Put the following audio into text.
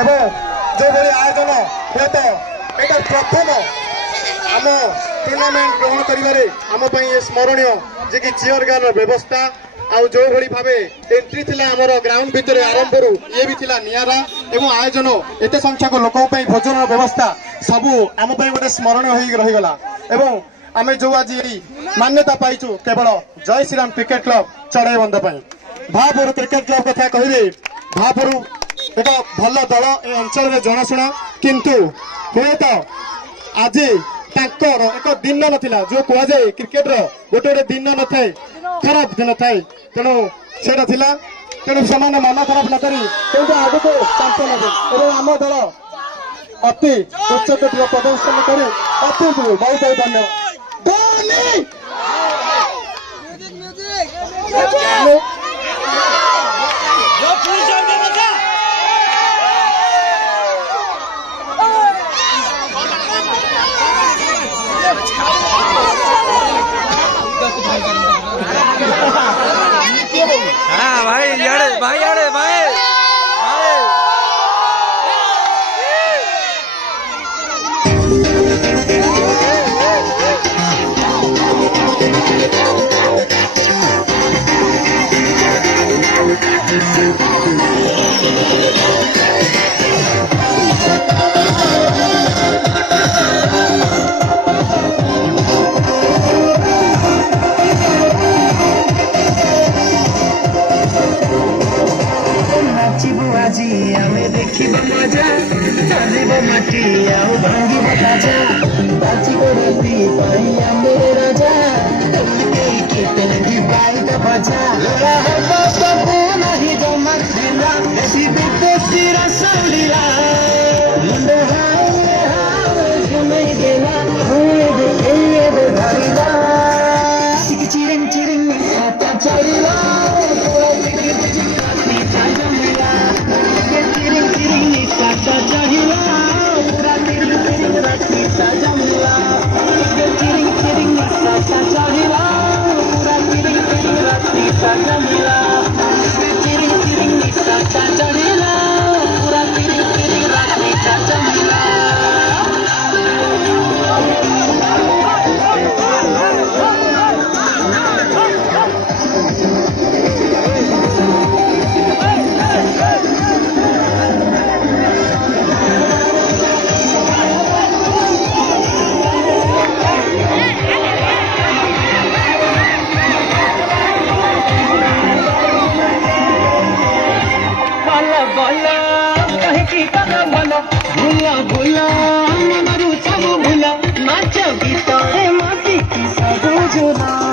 एवं जो भाई आयोजन हे तो यहाँ प्रथम आम टूर्णामेंट ग्रहण करें आम स्मरणीय जे कि चेयर गान व्यवस्था आउ जो भली भावे एंट्री थिला हमर ग्राउंड भितर आरंभ ये भी थिला नियारा एवं आयोजन एते संख्यक लोकों भोजन व्यवस्था सबू आम गोटे स्मरणीय हो रहीगला एवं आम जो आज मान्यता पाइचु केवल जय श्रीराम क्रिकेट क्लब चढ़ई बंद भापुर क्रिकेट क्लब कथा कहले भापुर एक भल दल ए अंचल में जनाशुना किंतु हुए तो आज एक दिन नथिला जो कह जाए क्रिकेट गोटे गोटे दिन न थाए खराब दिन थाए तेणु से तेणु से मन खराब न करी आगे को चैंपियन आम दल अति उच्चकोटी प्रदर्शन कर अति बहुत बहुत धन्यवाद। हाँ भाई यारे भाई यारे भाई मजा माटी आउ भांगी बजा बाजी को रती पाई मेरे राजा कितने बाई का बजा सब नहीं जो मत ऐसी विदेशी रसोलिया नहीं देना चिरिंग चिरिंग चढ़ा भूला भूला मरु सब भूला नाच गीत माटी की सब जुला